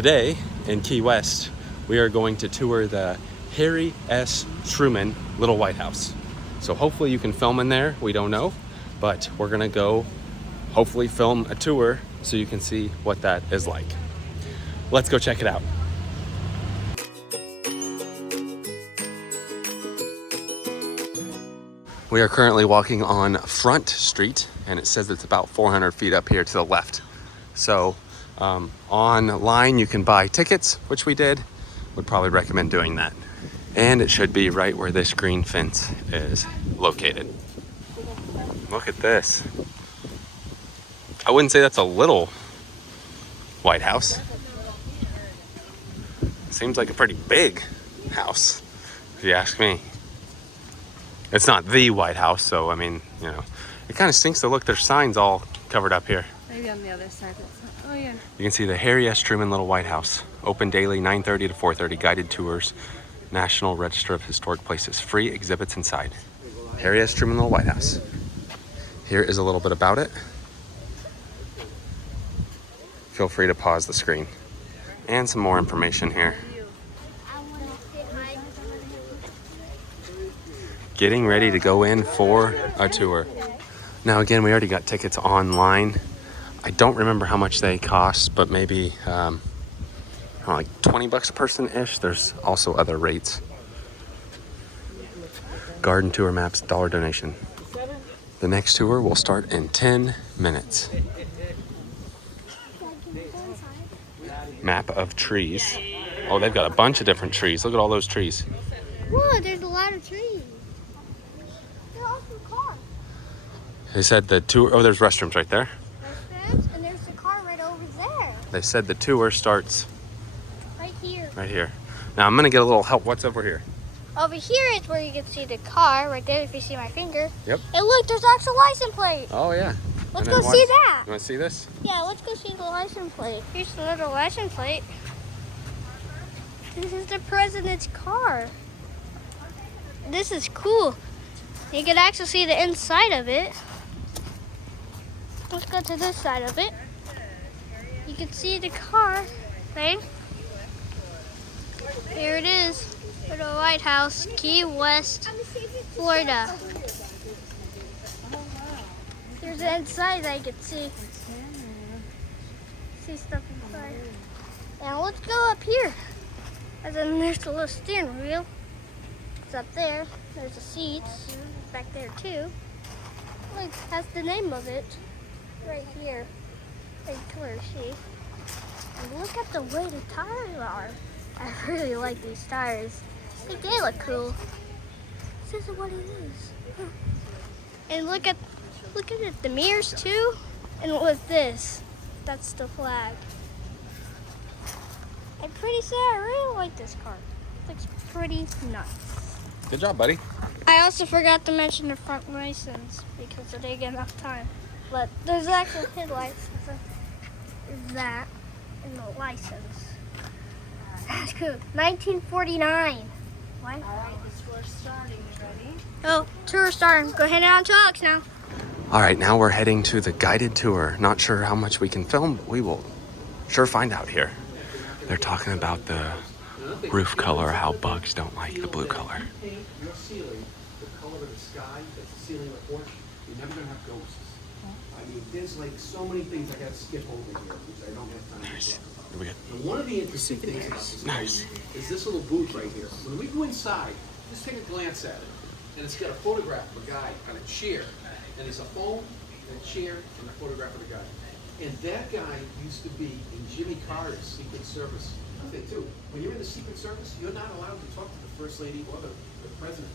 Today in Key West, we are going to tour the Harry S. Truman Little White House. So hopefully you can film in there. We don't know, but we're gonna go hopefully film a tour so you can see what that is like. Let's go check it out. We are currently walking on Front Street, and it says it's about 400 feet up here to the left. So online you can buy tickets, which we did. Would probably recommend doing that. And it should be right where this green fence is located. Look at this. I wouldn't say that's a little White House. Seems like a pretty big house, if you ask me. It's not the White House, so I mean, you know, it kind of stinks to look. There's signs all covered up here. Maybe on the other side. Oh yeah. You can see the Harry S. Truman Little White House. Open daily, 9:30 to 4:30. Guided tours. National Register of Historic Places. Free exhibits inside. Harry S. Truman Little White House. Here is a little bit about it. Feel free to pause the screen. And some more information here. Getting ready to go in for a tour. Now again, we already got tickets online. I don't remember how much they cost, but maybe like 20 bucks a person-ish. There's also other rates. Garden tour maps, $1 donation. The next tour will start in 10 minutes. Map of trees. Oh, they've got a bunch of different trees. Look at all those trees. Whoa, there's a lot of trees. There are also cars. They said the tour, oh, there's restrooms right there. Restrooms, and there's a car right over there. They said the tour starts Right here. right here. Now I'm gonna get a little help. What's over here? Over here is where you can see the car, right there if you see my finger. Yep. And look, there's actual license plate. Oh yeah. Let's And then go see that. You wanna see this? Yeah, let's go see the license plate. Here's the little license plate. This is the president's car. This is cool. You can actually see the inside of it. Let's go to this side of it. You can see the car thing. Here it is. For the White House, Key West, Florida. There's the inside that you can see. See stuff inside. Now let's go up here. And then there's the little steering wheel. It's up there. There's the seats back there too. Look, that's the name of it. Right here. Right where she. And look at the way the tires are. I really like these tires. I think they look cool. This is what it is. Huh. And look at it, the mirrors too. And what's this? That's the flag. I'm pretty sad. I really like this car. It looks pretty nice. Good job, buddy. I also forgot to mention the front license because I didn't get enough time. But there's actual headlights. There's that and the license. That's cool. 1949. What? All right, this tour's starting. Ready? Oh, tour starting. Go ahead on talks now. All right, now we're heading to the guided tour. Not sure how much we can film, but we will sure find out here. They're talking about the roof color, how bugs don't like the blue color. Your ceiling, the color of the sky, that's the ceiling of the porch, you're never gonna have ghosts. I mean, there's like so many things I gotta skip over here, because I don't have time to talk about. And one of the interesting things about this is this little booth right here. When we go inside, just take a glance at it. And it's got a photograph of a guy on a chair. And there's a phone, a chair, and a photograph of the guy. And that guy used to be in Jimmy Carter's Secret Service. Thing too. When you're in the Secret Service, you're not allowed to talk to the First Lady or the President.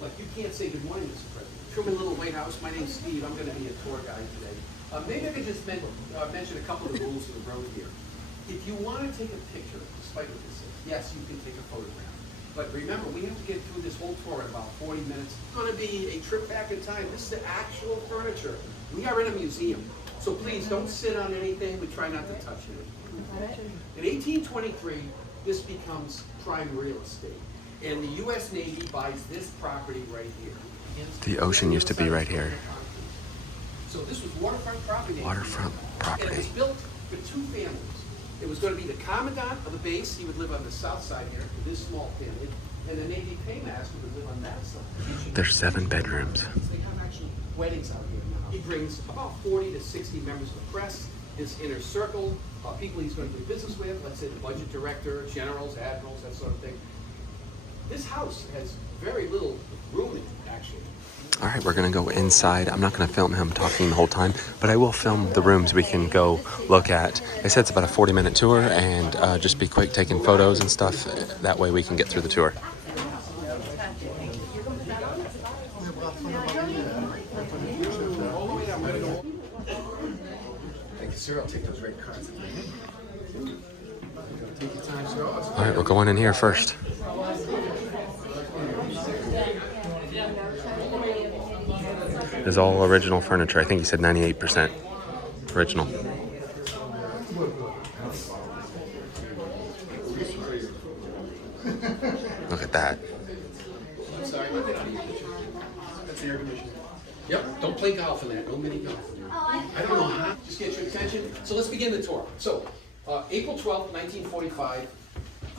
Like, you can't say good morning, Mr. President. Truman Little White House, my name's Steve. I'm going to be a tour guide today. Maybe I could just mention a couple of the rules of the road here. If you want to take a picture, despite what this is, yes, you can take a photograph. But remember, we have to get through this whole tour in about 40 minutes. It's going to be a trip back in time. This is the actual furniture. We are in a museum. So please, don't sit on anything. We try not to touch it. In 1823, this becomes prime real estate. And the U.S. Navy buys this property right here. The ocean used to be right here. So this was waterfront property. Waterfront And it property. was built for two families. It was going to be the commandant of the base. He would live on the south side here with this small family. And the Navy paymaster would live on that side. There's 7 bedrooms. They have actually weddings out here now. He brings about 40 to 60 members of the press, his inner circle, people he's going to do business with, let's say the budget director, generals, admirals, that sort of thing. This house has very little room in it, actually. All right, we're gonna go inside. I'm not gonna film him talking the whole time, but I will film the rooms we can go look at. They said it's about a 40-minute tour, and just be quick taking photos and stuff. That way we can get through the tour. Thank you, sir. I'll take those red cards. Take your time, sir. All right, we're going in here first. It's all original furniture. I think he said 98% original. Look at that. I'm sorry. That's the air conditioner. Yep, don't play golf in that. No mini golf. I don't know how. Just get your attention. So let's begin the tour. So, April 12th, 1945,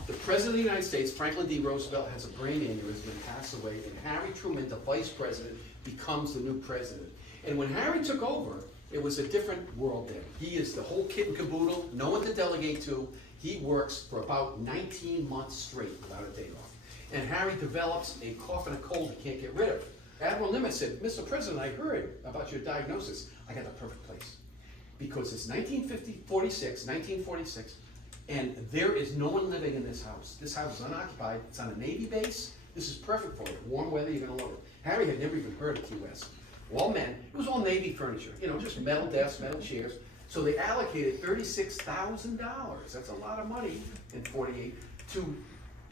the President of the United States, Franklin D. Roosevelt, has a brain aneurysm and passed away, and Harry Truman, the Vice President, becomes the new president. And when Harry took over, it was a different world then. He is the whole kit and caboodle, no one to delegate to. He works for about 19 months straight without a day off. And Harry develops a cough and a cold he can't get rid of. Admiral Nimitz said, Mr. President, I heard about your diagnosis. I got the perfect place. Because it's 1946, and there is no one living in this house. This house is unoccupied. It's on a Navy base. This is perfect for you. Warm weather, you're gonna love it. Harry had never even heard of Keywest. All men. It was all Navy furniture. You know, just metal desks, metal chairs. So they allocated $36,000. That's a lot of money in 48 to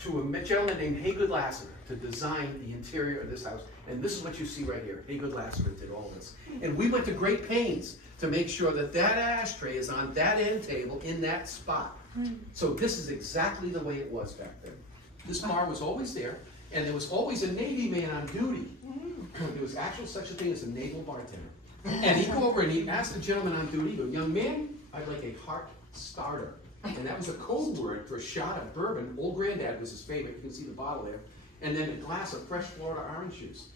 a gentleman named Haygood Lassiter to design the interior of this house. And this is what you see right here. Haygood Lassiter did all this. And we went to great pains to make sure that that ashtray is on that end table in that spot. So this is exactly the way it was back then. This bar was always there, and there was always a Navy man on duty. There was actually such a thing as a naval bartender. And he'd go over and he'd ask the gentleman on duty, go, young man, I'd like a heart starter. And that was a code word for a shot of bourbon. Old Granddad was his favorite. You can see the bottle there. And then a glass of fresh Florida orange juice.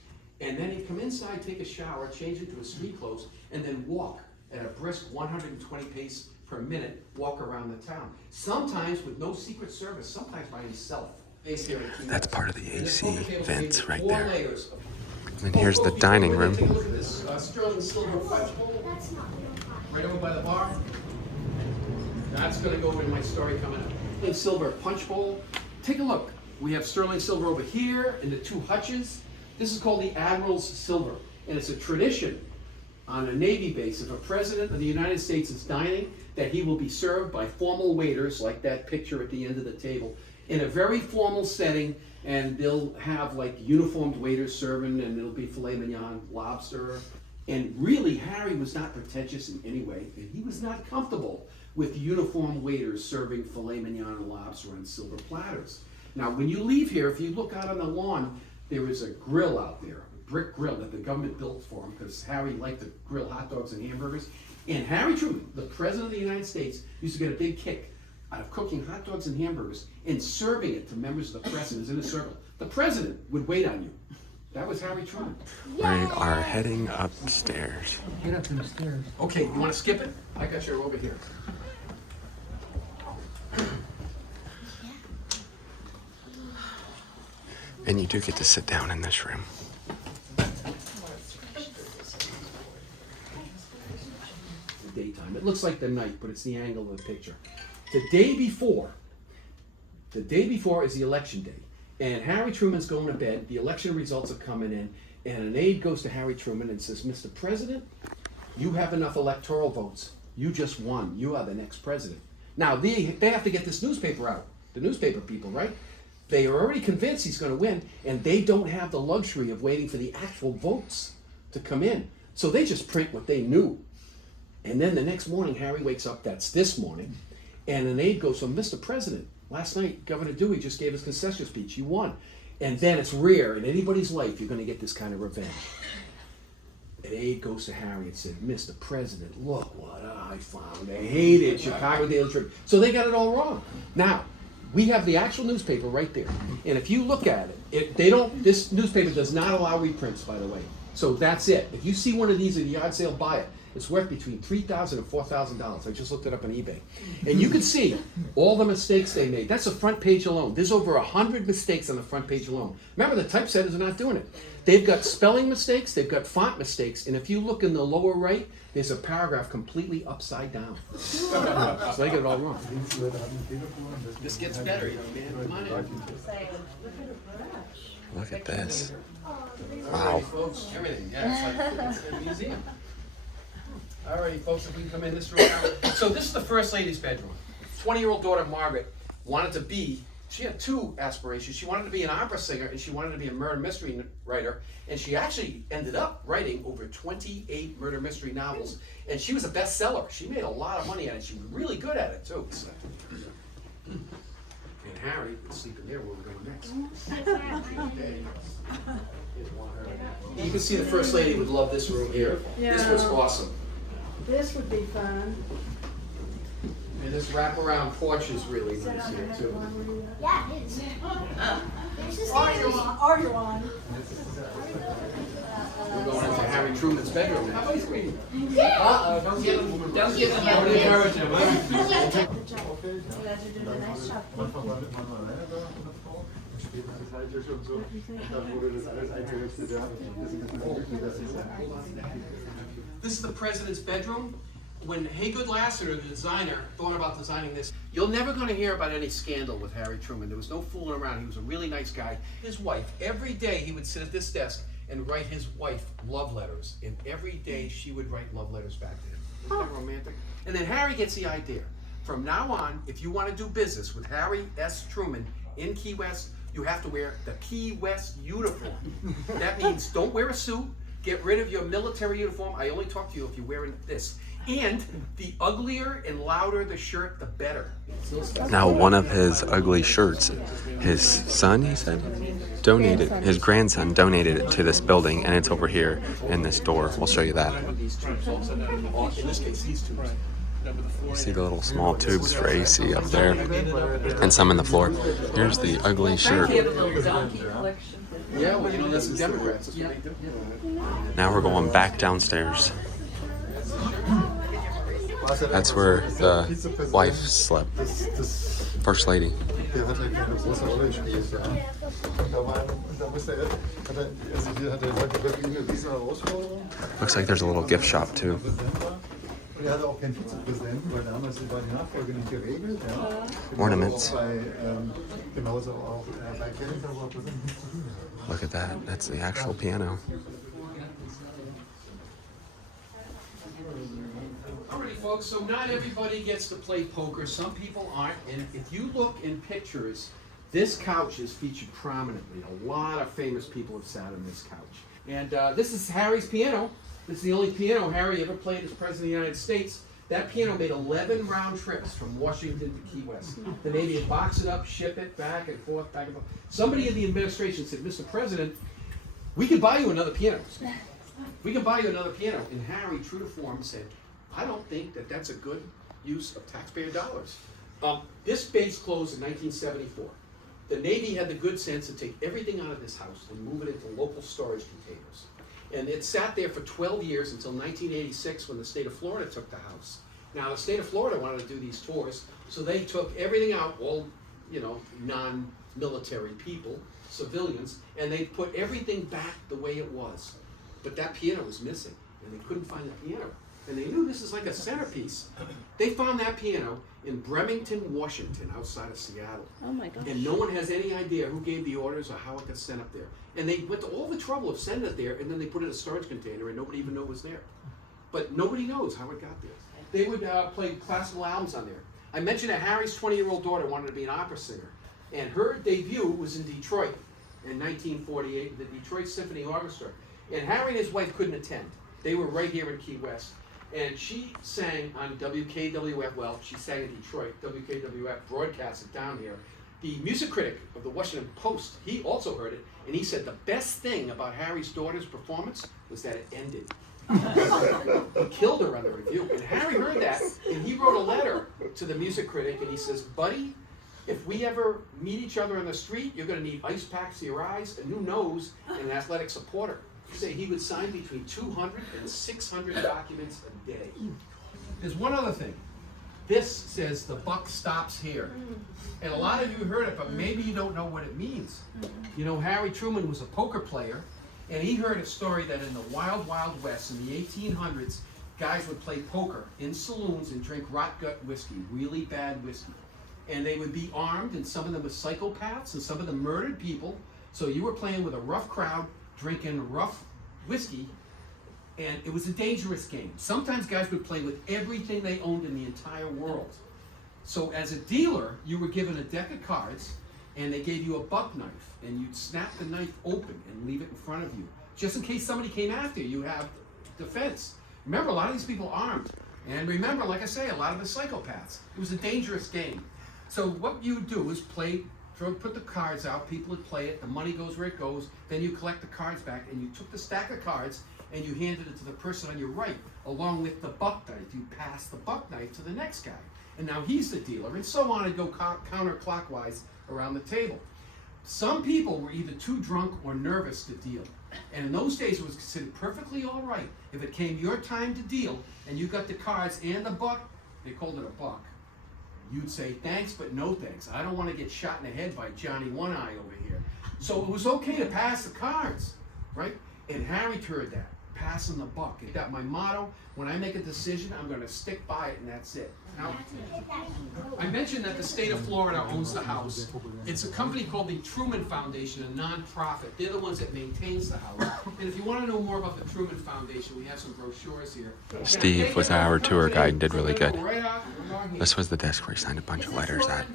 And then he'd come inside, take a shower, change into his street clothes, and then walk at a brisk 120 pace per minute, walk around the town. Sometimes with no Secret Service, sometimes by himself. That's part of the AC vents right there. Layers. And here's the dining room. Take a look at this sterling silver punch bowl right over by the bar. That's going to go in my story coming up. Sterling silver punch bowl. Take a look. We have sterling silver over here in the 2 hutches. This is called the Admiral's Silver, and it's a tradition on a Navy base. If a president of the United States is dining, that he will be served by formal waiters, like that picture at the end of the table, in a very formal setting, and they'll have like uniformed waiters serving, and it'll be filet mignon, lobster. And really, Harry was not pretentious in any way, and he was not comfortable with uniformed waiters serving filet mignon and lobster on silver platters. Now, when you leave here, if you look out on the lawn, there is a grill out there, a brick grill that the government built for him, because Harry liked to grill hot dogs and hamburgers. And Harry Truman, the President of the United States, used to get a big kick out of cooking hot dogs and hamburgers and serving it to members of the press in his inner circle. The President would wait on you. That was Harry Truman. We are heading upstairs. Get up in the stairs. Okay, you want to skip it? I got you over here. And you do get to sit down in this room. Daytime. It looks like the night, but it's the angle of the picture. The day before is the election day, and Harry Truman's going to bed. The election results are coming in, and an aide goes to Harry Truman and says, Mr. President, you have enough electoral votes. You just won. You are the next president. Now, they have to get this newspaper out, the newspaper people, right? They are already convinced he's going to win, and they don't have the luxury of waiting for the actual votes to come in. So they just print what they knew. And then the next morning, Harry wakes up, that's this morning, and an aide goes, so Mr. President, last night, Governor Dewey just gave his concession speech, you won. And then it's rare in anybody's life you're going to get this kind of revenge. an aide goes to Harry and said, Mr. President, look what I found. They hated Chicago Daily Tribune. So they got it all wrong. Now, we have the actual newspaper right there. And if you look at it, this newspaper does not allow reprints, by the way. So that's it. If you see one of these at a yard sale, buy it. It's worth between $3,000 and $4,000. I just looked it up on eBay. And you can see all the mistakes they made. That's the front page alone. There's over 100 mistakes on the front page alone. Remember, the typesetters are not doing it. They've got spelling mistakes, they've got font mistakes, and if you look in the lower right, there's a paragraph completely upside down. So they got it all wrong. This gets better, young man. Come on in. Look at this. Wow. Folks, everything. Yeah, it's like a museum. All right, folks, if we can come in this room now. So this is the First Lady's bedroom. 20-year-old daughter Margaret wanted to be, she had two aspirations. She wanted to be an opera singer and she wanted to be a murder mystery writer. And she actually ended up writing over 28 murder mystery novels. And she was a bestseller. She made a lot of money at it. She was really good at it, too. So. And Harry was sleeping there where we're going next. You can see the First Lady would love this room here. Yeah. This was awesome. This would be fun. And this wraparound porch is really nice here too. Yeah, it's. There's this Or you want. We're going into Harry Truman's bedroom now. Don't give him. Don't encourage him. You guys are doing a nice job. This is the president's bedroom. When Haygood Lassiter, the designer, thought about designing this, you're never going to hear about any scandal with Harry Truman. There was no fooling around. He was a really nice guy. His wife, every day he would sit at this desk and write his wife love letters. And every day she would write love letters back to him. Isn't that romantic? And then Harry gets the idea. From now on, if you want to do business with Harry S. Truman in Key West, you have to wear the Key West uniform. That means don't wear a suit. Get rid of your military uniform. I only talk to you if you're wearing this. And the uglier and louder the shirt, the better. Now, one of his ugly shirts, his son, he said, donated, his grandson donated it to this building, and it's over here in this door. We'll show you that. In this case, these two. You see the little small tubes for AC up there, and some in the floor. Here's the ugly shirt. Yeah, well, you know, that's the Democrats. That's what they do. Now we're going back downstairs. That's where the wife slept. First Lady. Der hat eine große Rolle gespielt, ja. Und da musste also hier hat heute wirklich eine riesen Herausforderung. Looks like there's a little gift shop too. Und er hatte auch keinen Vizepräsidenten, weil damals war die Nachfolge nicht geregelt. Ja. Ornaments. Genauso auch bei Kennington, wo er Präsident nichts zu tun hat. Look at that. That's the actual piano. Alright, folks, so not everybody gets to play poker. Some people aren't. And if you look in pictures, this couch is featured prominently. A lot of famous people have sat on this couch. And this is Harry's piano. This is the only piano Harry ever played as President of the United States. That piano made 11 round trips from Washington to Key West. The Navy would box it up, ship it back and forth, back and forth. Somebody in the administration said, Mr. President, we can buy you another piano. We can buy you another piano. And Harry, true to form, said, I don't think that that's a good use of taxpayer dollars. This base closed in 1974. The Navy had the good sense to take everything out of this house and move it into local storage containers. And it sat there for 12 years until 1986 when the state of Florida took the house. Now, the state of Florida wanted to do these tours, so they took everything out, all, you know, non-military people, civilians, and they put everything back the way it was. But that piano was missing, and they couldn't find the piano. And they knew this is like a centerpiece. They found that piano in Bremerton, Washington, outside of Seattle. Oh my gosh. And no one has any idea who gave the orders or how it got sent up there. And they went to all the trouble of sending it there, and then they put it in a storage container, and nobody even knew it was there. But nobody knows how it got there. They would play classical albums on there. I mentioned that Harry's 20-year-old daughter wanted to be an opera singer, and her debut was in Detroit in 1948, the Detroit Symphony Orchestra. And Harry and his wife couldn't attend. They were right here in Key West. And she sang on WKWF, well, she sang in Detroit, WKWF broadcasted down here. The music critic of the Washington Post, he also heard it, and he said the best thing about Harry's daughter's performance was that it ended. He killed her on the review. And Harry heard that, and he wrote a letter to the music critic, and he says, buddy, if we ever meet each other on the street, you're going to need ice packs to your eyes, a new nose, and an athletic supporter. Say he would sign between 200 and 600 documents a day. There's one other thing. This says the buck stops here. And a lot of you heard it, but maybe you don't know what it means. You know, Harry Truman was a poker player, and he heard a story that in the wild, wild west, in the 1800s, guys would play poker in saloons and drink rot gut whiskey, really bad whiskey. And they would be armed, and some of them were psychopaths, and some of them murdered people. So you were playing with a rough crowd, drinking rough whiskey, and it was a dangerous game. Sometimes guys would play with everything they owned in the entire world. So as a dealer, you were given a deck of cards, and they gave you a buck knife, and you'd snap the knife open and leave it in front of you. Just in case somebody came after you, you have defense. Remember, a lot of these people armed. And remember, like I say, a lot of the psychopaths. It was a dangerous game. So what you would do is put the cards out, people would play it, the money goes where it goes, then you collect the cards back, and you took the stack of cards, and you handed it to the person on your right, along with the buck knife. You pass the buck knife to the next guy. And now he's the dealer, and so on, and go counterclockwise around the table. Some people were either too drunk or nervous to deal. And in those days, it was considered perfectly all right. If it came your time to deal, and you got the cards and the buck, they called it a buck. You'd say, thanks, but no thanks. I don't want to get shot in the head by Johnny One Eye over here. So it was okay to pass the cards, right? And Harry heard that, passing the buck. It got my motto. When I make a decision, I'm going to stick by it, and that's it. Now, I mentioned that the state of Florida owns the house. It's a company called the Truman Foundation, a non-profit. They're the ones that maintains the house. And if you want to know more about the Truman Foundation, we have some brochures here. Steve was our tour guide and did really good. This was the desk where he signed a bunch of letters at.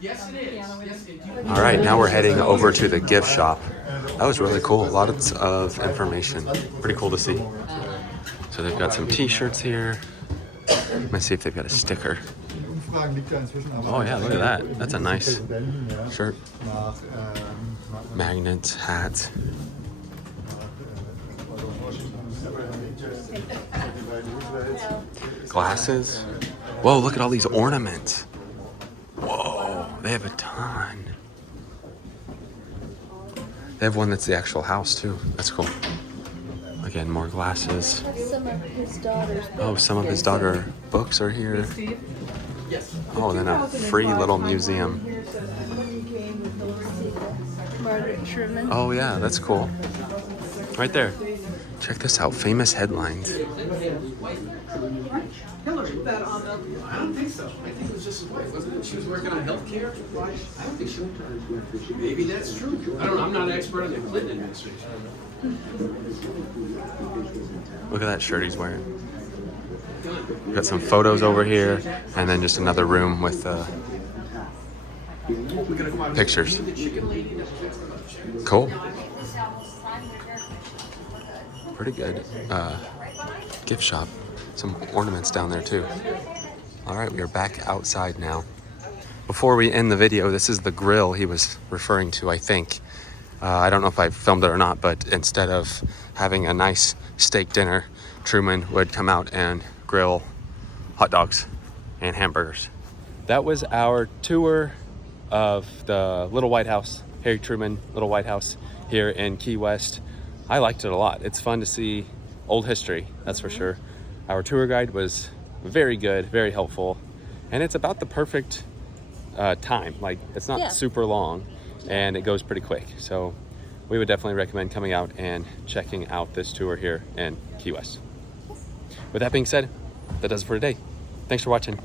Yes, it is. Yes, it is. All right, now we're heading over to the gift shop. That was really cool. A lot of information. Pretty cool to see. So they've got some t-shirts here. Let's see if they've got a sticker. Oh yeah, look at that. That's a nice shirt. Magnets, hats. Glasses. Whoa, look at all these ornaments. Whoa, they have a ton. They have one that's the actual house too. That's cool. Again, more glasses. Some of his daughter's Oh, some of his daughter books are here. Yes. Oh, and then a free little museum. Margaret Truman. Oh yeah, that's cool. Right there. Check this out, famous headlines. Hillary, that on the... I don't think so. I think it was just his wife, wasn't it? She was working on healthcare. I don't think so. Maybe that's true. I don't know. I'm not an expert on the Clinton administration. Look at that shirt he's wearing. We've got some photos over here, and then just another room with pictures. Cool. Pretty good gift shop. Some ornaments down there too. All right, we are back outside now. Before we end the video, this is the grill he was referring to, I think. I don't know if I filmed it or not, but instead of having a nice steak dinner, Truman would come out and grill hot dogs and hamburgers. That was our tour of the Little White House, Harry Truman Little White House here in Key West. I liked it a lot. It's fun to see old history, that's for sure. Our tour guide was very good, very helpful, and it's about the perfect time. Like, it's not super long, and it goes pretty quick. So we would definitely recommend coming out and checking out this tour here in Key West. With that being said, that does it for today. Thanks for watching.